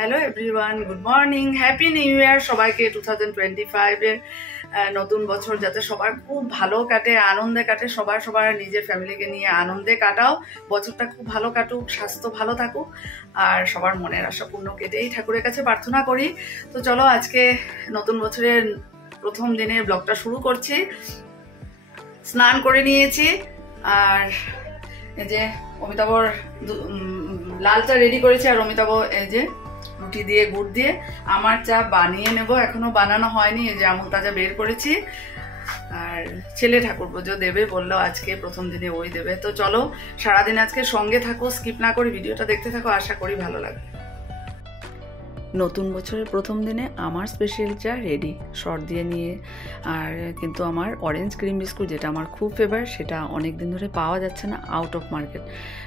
Hello everyone, good morning, happy new year সবাইকে। 2025-এর নতুন বছর যাতে সবার খুব ভালো কাটে, আনন্দে কাটে, সবার নিজের ফ্যামিলিকে নিয়ে আনন্দে কাটাও। বছরটা খুব ভালো কাটুক, স্বাস্থ্য ভালো থাকুক, আর সবার মনের আশা পূর্ণ কেটেই ঠাকুরের কাছে প্রার্থনা করি। তো চলো আজকে নতুন বছরের প্রথম দিনের ব্লগটা শুরু করছি। স্নান করে নিয়েছি, আর এই যে অমিতাভর লাল চা রেডি করেছি, আর অমিতাভ এই যে রুটি দিয়ে গুড় দিয়ে। আমার চা বানিয়ে নেব, এখনো বানানো হয়নি। এই যে আমুল তাজা বের করেছি, আর ছেলে ঠাকুর পুজো দেবে বললো, আজকে প্রথম দিনে ওই দেবে। তো চলো সারাদিন আজকে সঙ্গে থাকো, স্কিপ না করে ভিডিওটা দেখতে থাকো, আশা করি ভালো লাগবে। নতুন বছরের প্রথম দিনে আমার স্পেশাল চা রেডি, শর্ট দিয়ে নিয়ে। আর কিন্তু আমার অরেঞ্জ ক্রিম বিস্কুট, যেটা আমার খুব ফেভারিট, সেটা অনেক দিন ধরে পাওয়া যাচ্ছে না, আউট অফ মার্কেট।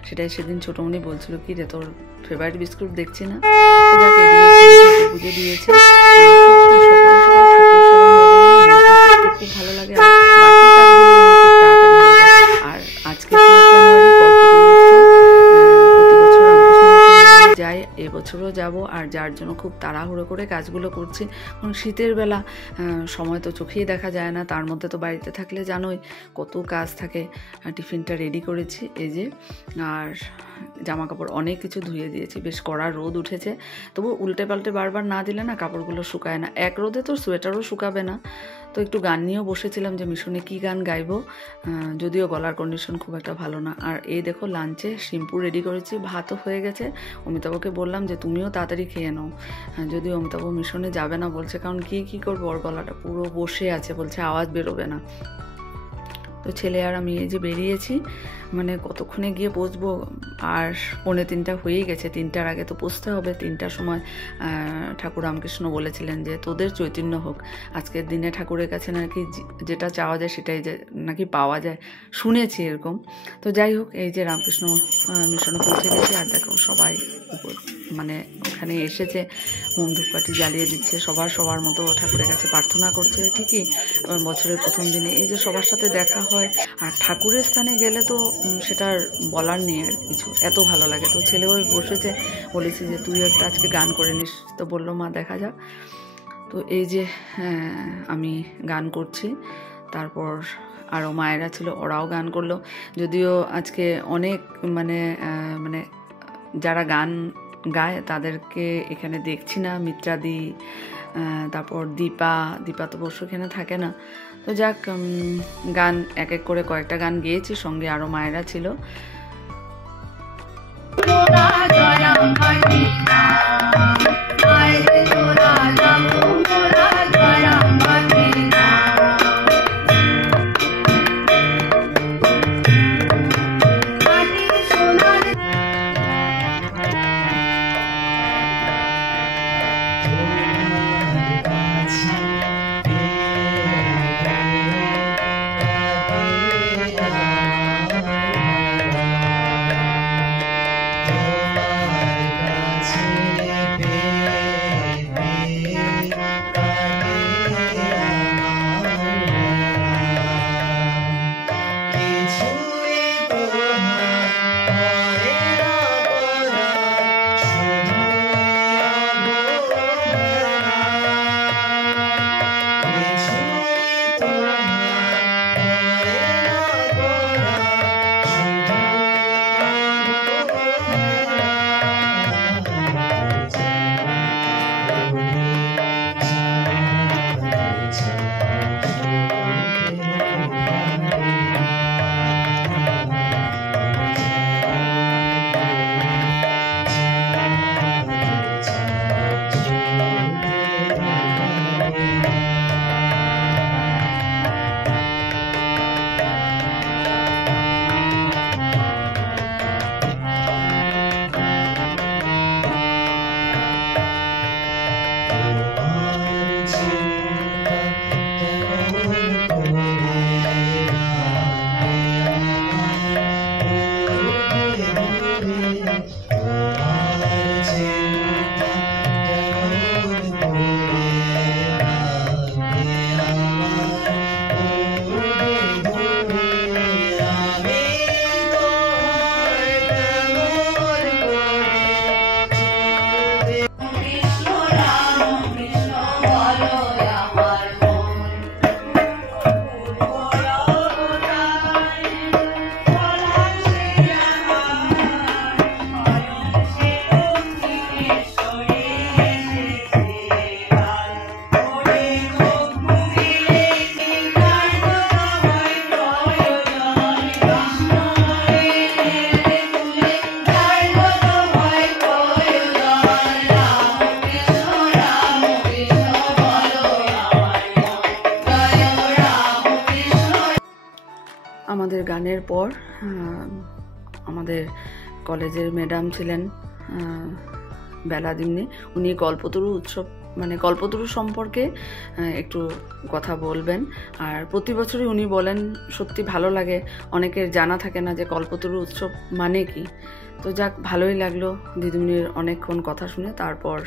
সেটাই সেদিন ছোটমণি বলছিল, কি রে তোর ফেভারিট বিস্কুট দেখছি না। বুঝে দিয়েছে, খুব ভালো লাগে। আর আজকে যাই, এবছরও যাব, আর যার জন্য খুব তাড়াহুড়ো করে কাজগুলো করছি। কারণ শীতের বেলা সময় তো চোখেই দেখা যায় না, তার মধ্যে তো বাড়িতে থাকলে জানোই কত কাজ থাকে। টিফিনটা রেডি করেছি এই যে, আর জামা কাপড় অনেক কিছু ধুয়ে দিয়েছি। বেশ কড়া রোদ উঠেছে, তবু উল্টে পাল্টে বারবার না দিলে না কাপড়গুলো শুকায় না। এক রোদে তো সোয়েটারও শুকাবে না। তো একটু গান নিয়েও বসেছিলাম যে মিশনে কী গান গাইবো, যদিও গলার কন্ডিশন খুব একটা ভালো না। আর এই দেখো লাঞ্চে শ্যাম্পু রেডি করেছি, ভাতও হয়ে গেছে। অমিতাভকে বললাম যে তুমিও তাড়াতাড়ি খেয়ে নাও, যদিও অমিতাভ মিশনে যাবে না বলছে, কারণ কি করবো, ওর গলাটা পুরো বসে আছে, বলছে আওয়াজ বেরোবে না। তো ছেলে আর আমি এই যে বেরিয়েছি, মানে কতক্ষণে গিয়ে পৌঁছবো, আর 2:45 হয়েই গেছে। 3টার আগে তো পৌঁছতে হবে। 3টার সময় ঠাকুর রামকৃষ্ণ বলেছিলেন যে তোদের চৈতন্য হোক। আজকের দিনে ঠাকুরের কাছে নাকি যেটা চাওয়া যায় সেটাই নাকি পাওয়া যায়, শুনেছি এরকম। তো যাই হোক, এই যে রামকৃষ্ণ মিশনে পৌঁছে গেছে। আর দেখো সবাই মানে ওখানে এসেছে, মোম ধূপকাঠি জ্বালিয়ে দিচ্ছে, সবার মতো ঠাকুরের কাছে প্রার্থনা করছে। ঠিকই বছরের প্রথম দিনে এই যে সবার সাথে দেখা হয়, আর ঠাকুরের স্থানে গেলে তো সেটার বলার নেই আর কিছু, এত ভালো লাগে। তো ছেলেও বসেছে, বলেছি যে তুই একটা আজকে গান করে নিস, তো বললো মা দেখা যাক। তো এই যে আমি গান করছি, তারপর আরও মায়েরা ছিল, ওরাও গান করলো। যদিও আজকে অনেক মানে যারা গান গায় তাদেরকে এখানে দেখছি না। মিত্রাদি, তারপর দীপা তো অবশ্য এখানে থাকে না। তো যাক, গান এক এক করে কয়েকটা গান গেয়েছি, সঙ্গে আরও মায়েরা ছিল। গানের পর আমাদের কলেজের ম্যাডাম ছিলেন বেলা দিমনি, উনি কল্পতরু উৎসব মানে কল্পতরু সম্পর্কে একটু কথা বলবেন। আর প্রতি বছরই উনি বলেন, সত্যি ভালো লাগে, অনেকের জানা থাকে না যে কল্পতরু উৎসব মানে কি। তো যাক, ভালোই লাগলো দিদিমণির অনেকক্ষণ কথা শুনে। তারপর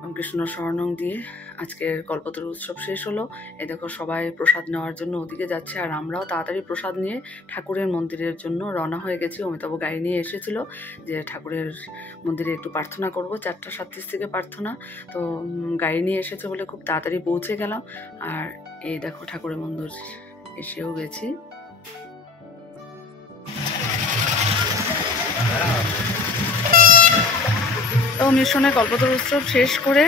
রামকৃষ্ণ স্বর্ণং দিয়ে আজকের কল্পতরু উৎসব শেষ হলো। এই দেখো সবাই প্রসাদ নেওয়ার জন্য ওদিকে যাচ্ছে, আর আমরাও তাড়াতাড়ি প্রসাদ নিয়ে ঠাকুরের মন্দিরের জন্য রওনা হয়ে গেছি। অমিতাভ গাড়ি নিয়ে এসেছিল যে ঠাকুরের মন্দিরে একটু প্রার্থনা করব, 4:37 থেকে প্রার্থনা। তো গাড়ি নিয়ে এসেছে বলে খুব তাড়াতাড়ি পৌঁছে গেলাম। আর এই দেখো ঠাকুরের মন্দির এসেও গেছি। তো মিশনে কল্পতরু উৎসব শেষ করে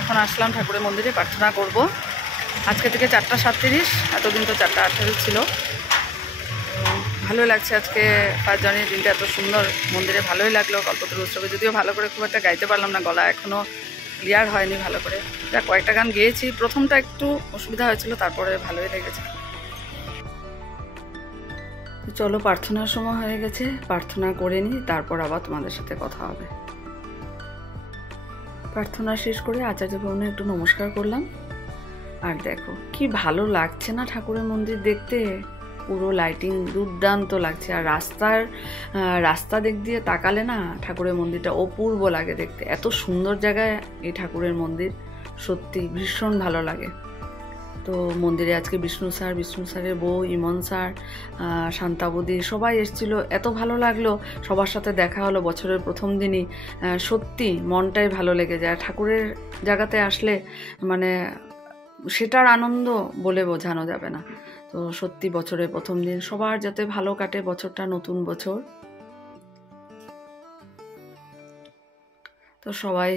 এখন আসলাম ঠাকুরের মন্দিরে প্রার্থনা করব। আজকে থেকে 4:37, এতদিন তো 4:28 ছিল। ভালোই লাগছে আজকে 5 জানুয়ারি দিনটা এত সুন্দর মন্দিরে, ভালোই লাগলো কল্পতরু উৎসবে। যদিও ভালো করে খুব একটা গাইতে পারলাম না, গলা এখনও ক্লিয়ার হয়নি ভালো করে। যা কয়েকটা গান গেয়েছি, প্রথমটা একটু অসুবিধা হয়েছিল, তারপরে ভালোই লেগেছে। চলো, প্রার্থনার সময় হয়ে গেছে, প্রার্থনা করে নিই, তারপর আবার তোমাদের সাথে কথা হবে। প্রার্থনা শেষ করে আচার্য ভবনে একটু নমস্কার করলাম। আর দেখো কি ভালো লাগছে না ঠাকুরের মন্দির দেখতে, পুরো লাইটিং দুর্দান্ত লাগছে। আর রাস্তা দিক দিয়ে তাকালে না ঠাকুরের মন্দিরটা অপূর্ব লাগে দেখতে। এত সুন্দর জায়গায় এই ঠাকুরের মন্দির, সত্যি ভীষণ ভালো লাগে। তো মন্দিরে আজকে বিষ্ণু স্যারের বউ, ইমন স্যার, শান্তাবতী সবাই এসেছিল। এত ভালো লাগলো, সবার সাথে দেখা হলো বছরের প্রথম দিনই। সত্যি মনটাই ভালো লেগে যায় ঠাকুরের জায়গাতে আসলে, মানে সেটার আনন্দ বলে বোঝানো যাবে না। তো সত্যি বছরের প্রথম দিন সবার যাতে ভালো কাটে, বছরটা নতুন বছর। তো সবাই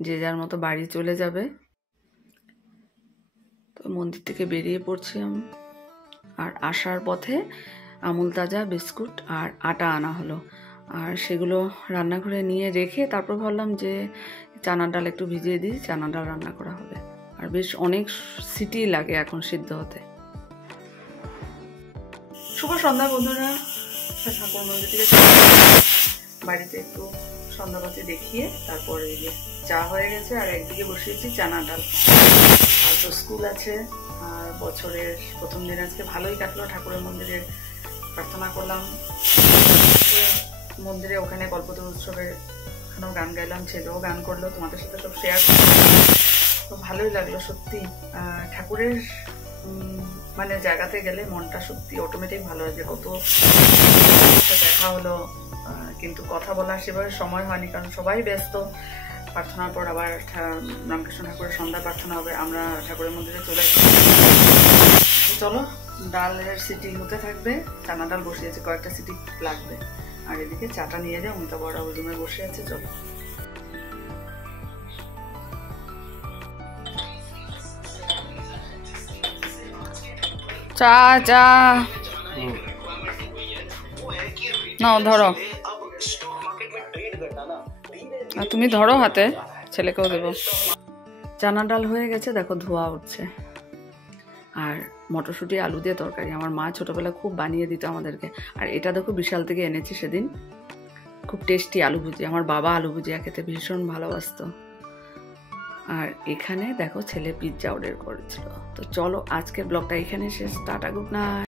যে যার মতো বাড়ি চলে যাবে। তো মন্দির থেকে বেরিয়ে পড়ছি আমি। আর আসার পথে আমুল তাজা বিস্কুট আর আটা আনা হলো, আর সেগুলো রান্নাঘরে নিয়ে রেখে তারপর ভাবলাম যে চানা ডাল একটু ভিজিয়ে দিই, চানা ডাল রান্না করা হবে। আর বেশ অনেক সিটি লাগে এখন সিদ্ধ হতে। শুভ সন্ধ্যা বন্ধুরা, ঠাকুর মন্দির থেকে বাড়িতে একটু সন্ধ্যাবাতি দেখিয়ে তারপরে এই যে চা হয়ে গেছে, আর একদিকে বসিয়েছি চানা ডাল। আর তো স্কুল আছে, আর বছরের প্রথম দিন আজকে ভালোই কাটলো। ঠাকুরের মন্দিরে প্রার্থনা করলাম, মন্দিরে ওখানে কল্পতরু উৎসবের ওখানেও গান গাইলাম, ছেলেও গান করলো, তোমাদের সাথে সব শেয়ার করলাম। তো ভালোই লাগলো সত্যি। ঠাকুরের মানে জায়গাতে গেলে মনটা সত্যি অটোমেটিক ভালো হয়। যে কত দেখা হলো, কিন্তু কথা বলার সেভাবে সময় হয়নি, কারণ সবাই ব্যস্ত। প্রার্থনার পর আবার রামকৃষ্ণ ঠাকুরের সন্ধ্যা প্রার্থনা হবে, আমরা ঠাকুরের মন্দিরে চলে এসেছি। চলো, ডালের সিটি হতে থাকবে, চানা ডাল বসিয়েছে, কয়েকটা সিটি লাগবে। আর এদিকে চাটা নিয়ে যাও, অমিতাভ বড় রুমে বসে আছে। চলো, চা চা নাও, ধরো। তুমি ধরো হাতে, ছেলেকেও দেবো। চানা ডাল হয়ে গেছে, দেখো ধোয়া উঠছে। আর মটরশুঁটি আলু দিয়ে তরকারি আমার মা ছোটোবেলা খুব বানিয়ে দিত আমাদেরকে। আর এটা দেখো বিশাল থেকে এনেছি সেদিন, খুব টেস্টি আলু ভুজি। আমার বাবা আলু ভুজিয়া খেতে ভীষণ ভালোবাসতো। আর এখানে দেখো ছেলে পিৎজা অর্ডার করেছিল। তো চলো, আজকের ব্লগটা এখানে শেষ। Tata, good night.